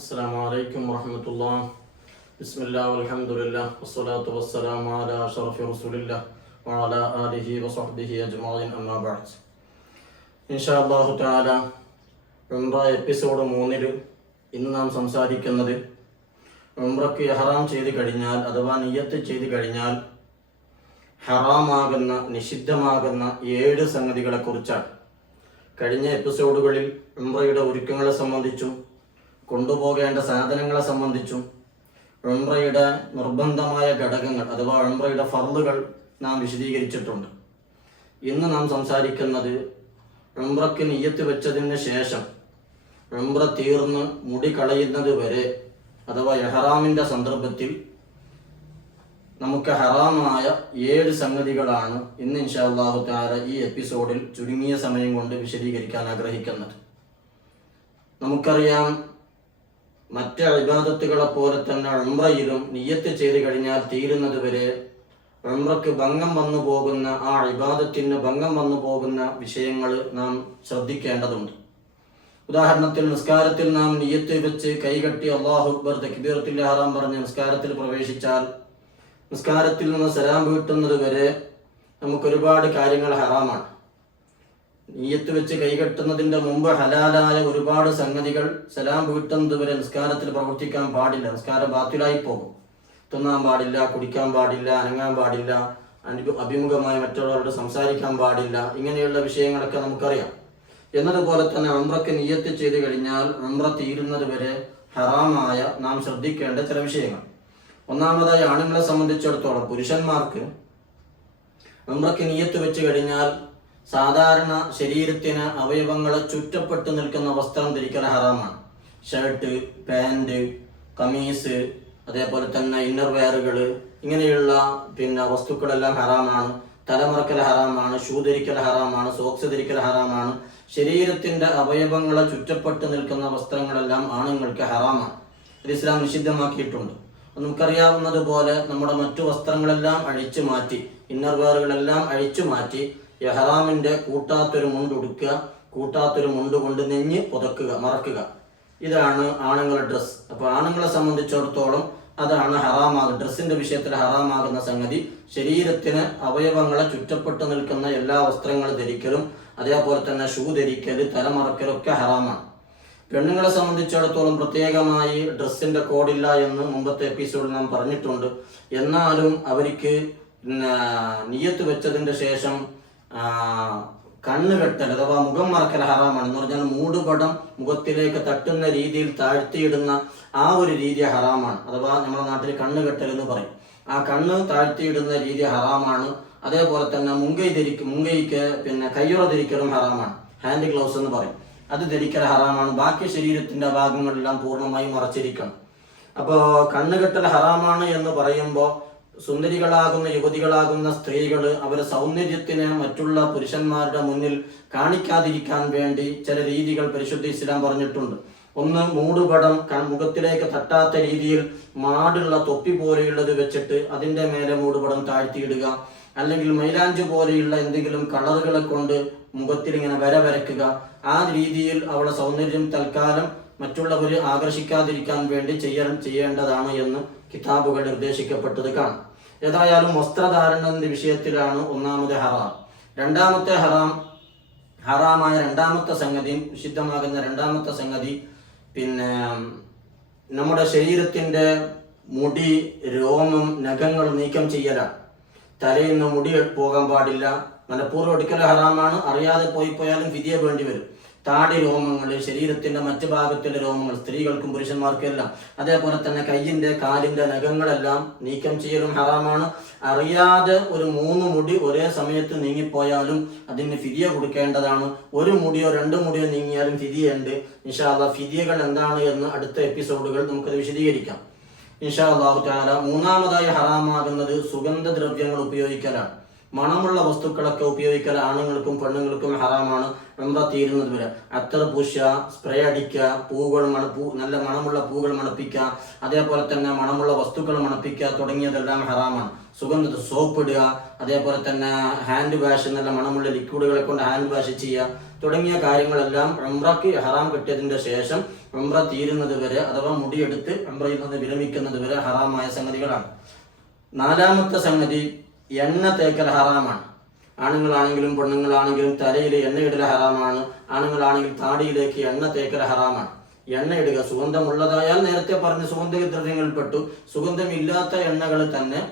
السلام عليكم ورحمة الله. بسم الله والحمد لله والصلاة والسلام على أشرف رسول الله وعلى آله وصحبه أجمعين أما بعد. إن شاء الله تعالى ഉംറ episode 3-ൽ ഇന്ന് നാം സംസാരിക്കുന്നത് ഉംറയ്ക്ക് ഇഹ്റാം ചെയ്ത് കഴിഞ്ഞാൽ അഥവാ നിയ്യത്ത് ചെയ്ത് കഴിഞ്ഞാൽ ഹറാമാകുന്ന നിഷിദ്ധമാകുന്ന 7 സംഗതികളെക്കുറിച്ചാണ്. കഴിഞ്ഞ എപ്പിസോഡുകളിൽ ഉംറയുടെ ഒരുക്കങ്ങളെ സംബന്ധിച്ചും കൊണ്ടുപോകേണ്ട സാധനങ്ങളെ സംബന്ധിച്ചും ഉംറയുടെ നിർബന്ധമായ ഘടകങ്ങൾ അഥവാ ഉംറയുടെ ഫർളുകൾ നാം വിശദീകരിച്ചിട്ടുണ്ട്. ഇന്ന് നാം സംസാരിക്കുന്നത് ഉംറയ്ക്ക് നിയ്യത്ത് വെച്ചതിന് ശേഷം ഉംറ തീർന്ന് മുടി കളയുന്നത് വരെ അഥവാ ഇഹ്റാമിൻ്റെ സന്ദർഭത്തിൽ നമുക്ക് ഹറാമായ 7 സംഗതികളാണ് ഇന്ന് ഇൻഷാ അല്ലാഹു തആല ഈ എപ്പിസോഡിൽ ചുരുങ്ങിയ സമയം കൊണ്ട് വിശദീകരിക്കാൻ ആഗ്രഹിക്കുന്നത്. നമുക്കറിയാം, മറ്റ് ഇബാദത്തുകളെ പോലെ തന്നെ ഉംറയിലും നിയ്യത്ത് ചെയ്ത് കഴിഞ്ഞാൽ തീരുന്നത് വരെ ഉംറയ്ക്ക് ഭംഗം വന്നു പോകുന്ന ആ ഇബാദത്തിന് ഭംഗം വന്നു പോകുന്ന വിഷയങ്ങൾ നാം ശ്രദ്ധിക്കേണ്ടതുണ്ട്. ഉദാഹരണത്തിൽ നിസ്കാരത്തിൽ നാം നിയ്യത്ത് വെച്ച് കൈകെട്ടി അല്ലാഹു അക്ബർ തക്ബീറത്തുൽ ഇഹ്റാം പറഞ്ഞ് നിസ്കാരത്തിൽ പ്രവേശിച്ചാൽ നിസ്കാരത്തിൽ നിന്ന് സലാം വീട്ടുന്നത് വരെ നമുക്കൊരുപാട് കാര്യങ്ങൾ ഹറാമാണ്. നിയ്യത്ത് വെച്ച് കൈകെട്ടുന്നതിൻ്റെ മുമ്പ് ഹലാലായ ഒരുപാട് സംഗതികൾ സലാം വീട്ടുന്നത് വരെ നിസ്കാരത്തിൽ പ്രവർത്തിക്കാൻ പാടില്ല. നിസ്കാരം ബാത്തിലായി പോകും. തിന്നാൻ പാടില്ല, കുടിക്കാൻ പാടില്ല, അനങ്ങാൻ പാടില്ല, അഭിമുഖമായി മറ്റുള്ളവരോട് സംസാരിക്കാൻ പാടില്ല. ഇങ്ങനെയുള്ള വിഷയങ്ങളൊക്കെ നമുക്കറിയാം. എന്നതുപോലെ തന്നെ ഉംറയ്ക്ക് നിയ്യത്ത് ചെയ്ത് കഴിഞ്ഞാൽ ഉംറ തീരുന്നത് വരെ ഹറാമായ നാം ശ്രദ്ധിക്കേണ്ട ചില വിഷയങ്ങൾ. ഒന്നാമതായി, ആണുങ്ങളെ സംബന്ധിച്ചിടത്തോളം പുരുഷന്മാർക്ക് ഉംറയ്ക്ക് നിയ്യത്ത് വെച്ച് കഴിഞ്ഞാൽ സാധാരണ ശരീരത്തിന് അവയവങ്ങളെ ചുറ്റപ്പെട്ട് നിൽക്കുന്ന വസ്ത്രം ധരിക്കൽ ഹറാമാണ്. ഷർട്ട്, പാൻറ്, കമീസ്, അതേപോലെ തന്നെ ഇന്നർ വെയറുകൾ, ഇങ്ങനെയുള്ള വസ്തുക്കളെല്ലാം ഹറാമാണ്. തലമറക്കൽ ഹറാമാണ്, ഷൂ ധരിക്കൽ ഹറാമാണ്, സോക്സ് ധരിക്കൽ ഹറാമാണ്. ശരീരത്തിന്റെ അവയവങ്ങളെ ചുറ്റപ്പെട്ട് നിൽക്കുന്ന വസ്ത്രങ്ങളെല്ലാം ആണുങ്ങൾക്ക് ഹറാമാണ്. ഇത് ഇസ്ലാം നിഷിദ്ധമാക്കിയിട്ടുണ്ട്. നമുക്കറിയാവുന്നതുപോലെ നമ്മുടെ മറ്റു വസ്ത്രങ്ങളെല്ലാം അഴിച്ചു മാറ്റി, ഇന്നർ വെയറുകളെല്ലാം അഴിച്ചു മാറ്റി ഇഹ്റാമിന്റെ കൂട്ടാത്തൊരു മുണ്ട് ഉടുക്കുക, കൂട്ടാത്തൊരു മുണ്ട് കൊണ്ട് നെഞ്ഞ് പുതക്കുക, മറക്കുക. ഇതാണ് ആണുങ്ങളുടെ ഡ്രസ്സ്. അപ്പോൾ ആണുങ്ങളെ സംബന്ധിച്ചിടത്തോളം അതാണ് ഹറാമാകുന്നത്. ഡ്രസ്സിന്റെ വിഷയത്തിൽ ഹറാമാകുന്ന സംഗതി ശരീരത്തിന് അവയവങ്ങളെ ചുറ്റപ്പെട്ട് നിൽക്കുന്ന എല്ലാ വസ്ത്രങ്ങളും ധരിക്കലും അതേപോലെ തന്നെ ഷൂ ധരിക്കൽ, തലമറക്കലൊക്കെ ഹറാമാണ്. പെണ്ണുങ്ങളെ സംബന്ധിച്ചിടത്തോളം പ്രത്യേകമായി ഡ്രസ്സിന്റെ കോഡില്ല എന്ന് മുമ്പത്തെ എപ്പിസോഡിൽ നാം പറഞ്ഞിട്ടുണ്ട്. എന്നാലും അവർക്ക് നിയ്യത്ത് വെച്ചതിന്റെ ശേഷം കണ്ണുകെട്ടൽ അഥവാ മുഖം മറക്കൽ ഹറാമാണ്. എന്ന് പറഞ്ഞാൽ മൂടുപടം മുഖത്തിലേക്ക് തട്ടുന്ന രീതിയിൽ താഴ്ത്തിയിടുന്ന ആ ഒരു രീതി ഹറാമാണ്. അഥവാ നമ്മുടെ നാട്ടിൽ കണ്ണുകെട്ടൽ എന്ന് പറയും. ആ കണ്ണ് താഴ്ത്തിയിടുന്ന രീതി ഹറാമാണ്. അതേപോലെ തന്നെ മുങ്കൈക്ക് കയ്യുറ ധരിക്കലും ഹറാമാണ്. ഹാൻഡ് ഗ്ലൗസ് എന്ന് പറയും. അത് ധരിക്കൽ ഹറാമാണ്. ബാക്കി ശരീരത്തിന്റെ ഭാഗങ്ങളെല്ലാം പൂർണ്ണമായും മറച്ചിരിക്കണം. അപ്പോൾ കണ്ണുകെട്ടൽ ഹറാമാണ് എന്ന് പറയുമ്പോൾ സുന്ദരികളാകുന്ന യുവതികളാകുന്ന സ്ത്രീകൾ അവരുടെ സൗന്ദര്യത്തിന് മറ്റുള്ള പുരുഷന്മാരുടെ മുന്നിൽ കാണിക്കാതിരിക്കാൻ വേണ്ടി ചില രീതികൾ പരിശുദ്ധ ഇസ്ലാം പറഞ്ഞിട്ടുണ്ട്. ഒന്ന്, മൂടുപടം മുഖത്തിലേക്ക് തട്ടാത്ത രീതിയിൽ മാടുള്ള തൊപ്പി പോലെയുള്ളത് വെച്ചിട്ട് അതിൻ്റെ മേലെ മൂടുപടം താഴ്ത്തിയിടുക, അല്ലെങ്കിൽ മൈലാഞ്ചി പോലെയുള്ള എന്തെങ്കിലും കളറുകളെ കൊണ്ട് മുഖത്തിൽ ഇങ്ങനെ വരയ്ക്കുക. ആ രീതിയിൽ അവളുടെ സൗന്ദര്യം തൽക്കാലം മറ്റുള്ളവർ ആകർഷിക്കാതിരിക്കാൻ വേണ്ടി ചെയ്യേണ്ടതാണ് എന്ന് കിതാബുകൾ നിർദ്ദേശിക്കപ്പെട്ടത് കാണാം. ഏതായാലും വസ്ത്രധാരണത്തിന്റെ വിഷയത്തിലാണ് ഒന്നാമത്തെ ഹറാം. രണ്ടാമത്തെ ഹറാമായ രണ്ടാമത്തെ സംഗതി, വിശുദ്ധമാകുന്ന രണ്ടാമത്തെ സംഗതി നമ്മുടെ ശരീരത്തിന്റെ മുടി, രോമം, നഖങ്ങൾ നീക്കം ചെയ്യലാണ്. തലയിൽ നിന്ന് മുടി പോകാൻ പാടില്ല. മനഃപൂർവ്വം എടുക്കൽ ഹറാമാണ്. അറിയാതെ പോയാലും ഫിദിയ വേണ്ടി വരും. താടി രോമങ്ങൾ, ശരീരത്തിന്റെ മറ്റു ഭാഗത്തിലെ രോമങ്ങൾ, സ്ത്രീകൾക്കും പുരുഷന്മാർക്കും എല്ലാം, അതേപോലെ തന്നെ കയ്യിന്റെ കാലിന്റെ നഖങ്ങളെല്ലാം നീക്കം ചെയ്യലും ഹറാമാണ്. അറിയാതെ ഒരു 3 മുടി ഒരേ സമയത്ത് നീങ്ങിപ്പോയാലും അതിന് ഫിദിയ കൊടുക്കേണ്ടതാണ്. 1 മുടിയോ 2 മുടിയോ നീങ്ങിയാലും ഫിദിയ ഉണ്ട്. ഇൻഷാ അല്ലാഹ് ഫിദിയകൾ എന്താണ് എന്ന് അടുത്ത എപ്പിസോഡുകൾ നമുക്കത് വിശദീകരിക്കാം ഇൻഷാ അല്ലാഹു തആല. മൂന്നാമതായി ഹറാമാകുന്നത് സുഗന്ധദ്രവ്യങ്ങൾ ഉപയോഗിക്കലാണ്. മണമുള്ള വസ്തുക്കളൊക്കെ ഉപയോഗിക്കൽ ആണുങ്ങൾക്കും പെണ്ണുങ്ങൾക്കും ഹറാമാണ് ഉംറ തീരുന്നത് വരെ. അത്തർ പൂശുക, സ്പ്രേ അടിക്കുക, നല്ല മണമുള്ള പൂകൾ മണപ്പിക്കുക, അതേപോലെ തന്നെ മണമുള്ള വസ്തുക്കൾ മണപ്പിക്കുക തുടങ്ങിയതെല്ലാം ഹറാമാണ്. സുഗന്ധ സോപ്പ് ഇടുക, അതേപോലെ തന്നെ ഹാൻഡ് വാഷ്, നല്ല മണമുള്ള ലിക്വിഡുകളെ കൊണ്ട് ഹാൻഡ് വാഷ് ചെയ്യുക തുടങ്ങിയ കാര്യങ്ങളെല്ലാം ഉംറയ്ക്ക് ഹറാം കിട്ടിയതിന്റെ ശേഷം ഉംറ തീരുന്നത് വരെ അഥവാ മുടിയെടുത്ത് ഉംറയിൽ നിന്ന് വിരമിക്കുന്നത് വരെ ഹറാമായ സംഗതികളാണ്. നാലാമത്തെ സംഗതി എണ്ണ തേക്കൽ ഹറാമാണ്. ആണുങ്ങളാണെങ്കിലും പെണ്ണുങ്ങളാണെങ്കിലും തലയിൽ എണ്ണയിടൽ ഹറാമാണ്. ആണുങ്ങളാണെങ്കിൽ താടിയിലേക്ക് എണ്ണ തേക്കൽ ഹറാമാണ്. എണ്ണയിടുക സുഗന്ധമുള്ളതായാൽ നേരത്തെ പറഞ്ഞ സുഗന്ധദ്രവ്യങ്ങളിൽപ്പെട്ടു. സുഗന്ധമില്ലാത്ത എണ്ണകൾ തന്നെ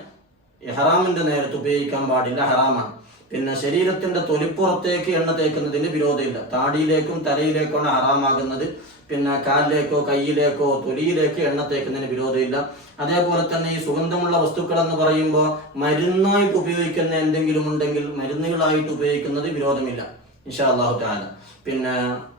ഹറാമിന്റെ നേരത്ത് ഉപയോഗിക്കാൻ പാടില്ല, ഹറാമാണ്. പിന്നെ ശരീരത്തിന്റെ തൊലിപ്പുറത്തേക്ക് എണ്ണ തേക്കുന്നതിന് വിരോധമില്ല. താടിയിലേക്കും തലയിലേക്കാണ് ഹറാമാകുന്നത്. പിന്നെ കാലിലേക്കോ കയ്യിലേക്കോ തൊലിയിലേക്ക് എണ്ണ തേക്കുന്നതിന് വിരോധമില്ല. അതേപോലെ തന്നെ ഈ സുഗന്ധമുള്ള വസ്തുക്കൾ എന്ന് പറയുമ്പോൾ മരുന്നായിട്ട് ഉപയോഗിക്കുന്ന എന്തെങ്കിലും ഉണ്ടെങ്കിൽ മരുന്നുകളായിട്ട് ഉപയോഗിക്കുന്നത് വിരോധമില്ല ഇൻഷാ അല്ലാഹു തആല. പിന്നെ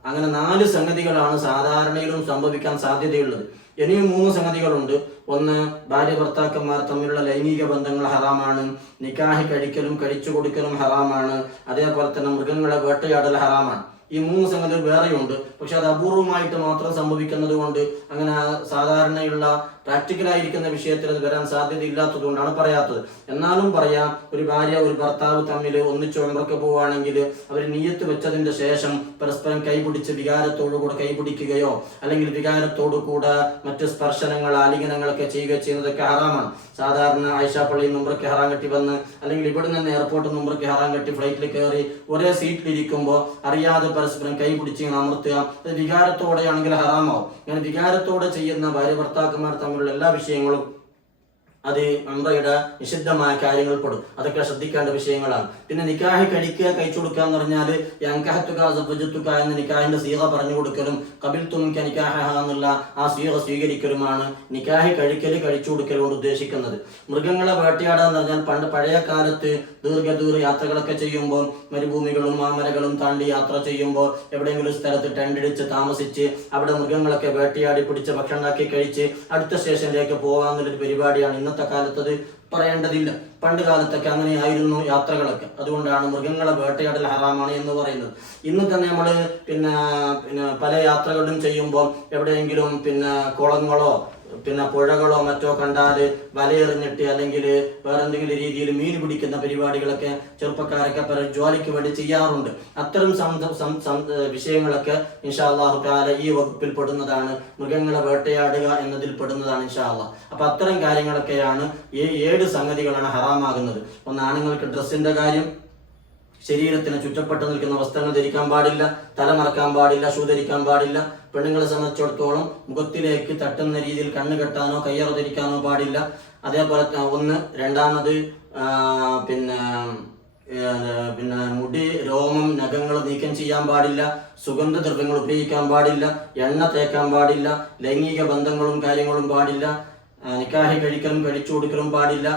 അങ്ങനെ 4 സംഗതികളാണ് സാധാരണയിലും സംഭവിക്കാൻ സാധ്യതയുള്ളത്. ഇനിയും 3 സംഗതികളുണ്ട്. ഒന്ന്, ഭാര്യ ഭർത്താക്കന്മാർ തമ്മിലുള്ള ലൈംഗിക ബന്ധങ്ങൾ ഹറാമാണ്. നിക്കാഹ് കഴിക്കലും കഴിച്ചു കൊടുക്കലും ഹറാമാണ്. അതേപോലെ തന്നെ മൃഗങ്ങളെ വേട്ടയാടൽ ഹറാമാണ്. ഈ 3 സംഗതികൾ വേറെയുണ്ട്. പക്ഷെ അത് അപൂർവമായിട്ട് മാത്രം സംഭവിക്കുന്നത് കൊണ്ട് അങ്ങനെ സാധാരണയുള്ള പ്രാക്ടിക്കലായിരിക്കുന്ന വിഷയത്തിൽ അത് വരാൻ സാധ്യത ഇല്ലാത്തത് കൊണ്ടാണ് പറയാത്തത്. എന്നാലും പറയാം, ഒരു ഭാര്യ ഒരു ഭർത്താവ് തമ്മിൽ ഒന്നിച്ച് ഉംറയ്ക്ക് പോവുകയാണെങ്കിൽ അവർ നിയ്യത്ത് വെച്ചതിന്റെ ശേഷം പരസ്പരം കൈപിടിച്ച് വികാരത്തോടുകൂടെ കൈപിടിക്കുകയോ അല്ലെങ്കിൽ വികാരത്തോടുകൂടെ മറ്റ് സ്പർശനങ്ങൾ ആലിംഗനങ്ങളൊക്കെ ചെയ്യുന്നതൊക്കെ ഹറാമാണ്. സാധാരണ ആയിഷ പള്ളിയിൽ ഉംറയ്ക്ക് ഹറാം കെട്ടി വന്ന് അല്ലെങ്കിൽ ഇവിടെ നിന്ന് എയർപോർട്ടിൽ നിന്ന് ഉംറയ്ക്ക് ഹറാം കെട്ടി ഫ്ലൈറ്റിൽ കയറി ഒരേ സീറ്റിലിരിക്കുമ്പോൾ അറിയാതെ പരസ്പരം കൈപിടിച്ച് അമർത്തുക, അത് വികാരത്തോടെയാണെങ്കിൽ ഹറാമാവും. അങ്ങനെ വികാരത്തോടെ ചെയ്യുന്ന ഭാര്യ ഭർത്താക്കന്മാർ തമ്മിലുള്ള എല്ലാ വിഷയങ്ങളും അത് ഉംറയുടെ നിഷിദ്ധമായ കാര്യങ്ങൾ പെടും. അതൊക്കെ ശ്രദ്ധിക്കേണ്ട വിഷയങ്ങളാണ്. പിന്നെ നിക്കാഹ് കഴിക്കുക, കഴിച്ചു കൊടുക്കുക എന്ന് പറഞ്ഞാൽ എന്ന നിക്കാഹിന്റെ സീറ പറഞ്ഞു കൊടുക്കലും ഖബിൽതു മിൻക നിക്കാഹ എന്നുള്ള ആ സീറ സ്വീകരിക്കലുമാണ് നിക്കാഹ് കഴിച്ചു കൊടുക്കൽ കൊണ്ട് ഉദ്ദേശിക്കുന്നത്. മൃഗങ്ങളെ വേട്ടയാടുക എന്ന് പറഞ്ഞാൽ പഴയ കാലത്ത് ദീർഘ യാത്രകളൊക്കെ ചെയ്യുമ്പോൾ മരുഭൂമികളും മാമലകളും താണ്ടി യാത്ര ചെയ്യുമ്പോൾ എവിടെയെങ്കിലും സ്ഥലത്ത് ടെന്റ് അടിച്ച് താമസിച്ച് അവിടെ മൃഗങ്ങളൊക്കെ വേട്ടയാടി പിടിച്ച് ഭക്ഷണം ഉണ്ടാക്കി കഴിച്ച് അടുത്ത സ്റ്റേഷനിലേക്ക് പോകാമെന്നുള്ളൊരു പരിപാടിയാണ്. ഇന്നത്തെ കാലത്ത് അത് പറയേണ്ടതില്ല. പണ്ട് കാലത്തൊക്കെ അങ്ങനെയായിരുന്നു യാത്രകളൊക്കെ. അതുകൊണ്ടാണ് മൃഗങ്ങളെ വേട്ടയാടൽ ഹറാമാണ് എന്ന് പറയുന്നത്. ഇന്ന് തന്നെ നമ്മൾ പിന്നെ പല യാത്രകളും ചെയ്യുമ്പോൾ എവിടെയെങ്കിലും കുളങ്ങളോ പുഴകളോ മറ്റോ കണ്ടാൽ വലയെറിഞ്ഞിട്ട് അല്ലെങ്കിൽ വേറെ എന്തെങ്കിലും രീതിയിൽ മീൻ പിടിക്കുന്ന പരിപാടികളൊക്കെ ചെറുപ്പക്കാരൊക്കെ പല ജോലിക്ക് വേണ്ടി ചെയ്യാറുണ്ട്. അത്തരം വിഷയങ്ങളൊക്കെ ഇൻഷാ അല്ലാഹു തആല ഈ വകുപ്പിൽ പെടുന്നതാണ്. മൃഗങ്ങളെ വേട്ടയാടുക എന്നതിൽ പെടുന്നതാണ് ഇൻഷാ അല്ലാഹ്. അപ്പൊ അത്തരം കാര്യങ്ങളൊക്കെയാണ് ഈ 7 സംഗതികളാണ് ഹറാമാകുന്നത്. ഒന്ന്, ആണുങ്ങൾക്ക് ഡ്രസ്സിന്റെ കാര്യം. ശരീരത്തിന് ചുറ്റപ്പെട്ട് നിൽക്കുന്ന വസ്ത്രങ്ങൾ ധരിക്കാൻ പാടില്ല, തല മറക്കാൻ പാടില്ല, ഷൂ ധരിക്കാൻ പാടില്ല. പെണ്ണുങ്ങളെ സംബന്ധിച്ചിടത്തോളം മുഖത്തിലേക്ക് തട്ടുന്ന രീതിയിൽ കണ്ണ് കെട്ടാനോ കയ്യറ ധരിക്കാനോ പാടില്ല. അതേപോലെ ഒന്ന്. രണ്ടാമത് മുടി, രോമം, നഖങ്ങൾ നീക്കം ചെയ്യാൻ പാടില്ല. സുഗന്ധദ്രവ്യങ്ങൾ ഉപയോഗിക്കാൻ പാടില്ല. എണ്ണ തേക്കാൻ പാടില്ല. ലൈംഗിക ബന്ധങ്ങളും കാര്യങ്ങളും പാടില്ല. നിക്കാഹ് കഴിക്കലും കഴിച്ചു കൊടുക്കലും പാടില്ല.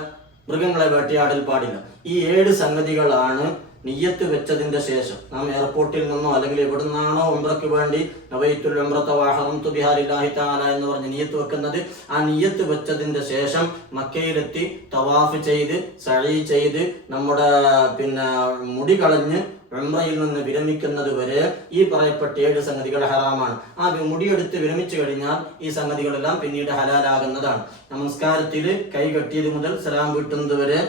മൃഗങ്ങളെ വേട്ടയാടൽ പാടില്ല. ഈ 7 സംഗതികളാണ് നിയ്യത്ത് വെച്ചതിന്റെ ശേഷം നാം എയർപോർട്ടിൽ നിന്നോ അല്ലെങ്കിൽ എവിടെ നിന്നാണോ ഉംറയ്ക്ക് വേണ്ടി നവൈത്തുൽ ഉംറത വഹറംതു ബിഹാ ലില്ലാഹി തആല എന്ന് പറഞ്ഞ് നിയ്യത്ത് വെക്കുന്നത്, ആ നിയ്യത്ത് വെച്ചതിന്റെ ശേഷം മക്കയിലെത്തി തവാഫ് ചെയ്ത് സഈ ചെയ്ത് നമ്മുടെ മുടി കളഞ്ഞ് ഉംറയിൽ നിന്ന് വിരമിക്കുന്നത് വരെ ഈ പറയപ്പെട്ട 7 സംഗതികൾ ഹറാമാണ്. ആ മുടിയെടുത്ത് വിരമിച്ചു കഴിഞ്ഞാൽ ഈ സംഗതികളെല്ലാം പിന്നീട് ഹലാലാകുന്നതാണ്. നമസ്കാരത്തിൽ കൈ കെട്ടിയത് മുതൽ സലാം വീട്ടുന്നത് വരെ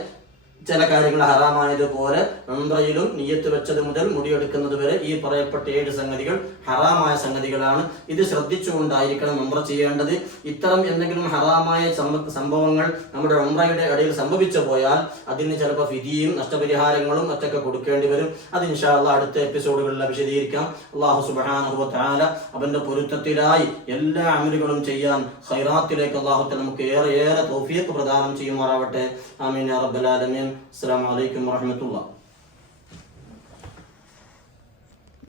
ചില കാര്യങ്ങൾ ഹറാമായതുപോലെ ഉംറയിലും നിയ്യത്ത് വെച്ചത് മുതൽ മുടിയെടുക്കുന്നത് വരെ ഈ പറയപ്പെട്ട 7 സംഗതികൾ ഹറാമായ സംഗതികളാണ്. ഇത് ശ്രദ്ധിച്ചുകൊണ്ടായിരിക്കണം ഉംറ ചെയ്യേണ്ടത്. ഇത്തരം എന്തെങ്കിലും ഹറാമായ സംഭവങ്ങൾ നമ്മുടെ ഉംറയുടെ ഇടയിൽ സംഭവിച്ചു പോയാൽ അതിന് ചിലപ്പോൾ ഫിദിയും നഷ്ടപരിഹാരങ്ങളും മറ്റൊക്കെ കൊടുക്കേണ്ടി വരും. അത് ഇൻഷാ അല്ലാഹ് അടുത്ത എപ്പിസോഡുകളിൽ വിശദീകരിക്കാം. അല്ലാഹു സുബ്ഹാനഹു വ തആല അവന്റെ പൊരുത്തത്തിലായി എല്ലാ അമലുകളും ചെയ്യാൻ ഖൈറാത്തിലേക്ക് അല്ലാഹു നമുക്ക് ഏറെ തൗഫീഖ് പ്രദാനം ചെയ്യുമാറാവട്ടെ. ആമീൻ യാ റബ്ബൽ ആലമീൻ. അസ്സലാമു അലൈക്കും വറഹ്മത്തുള്ളാഹി.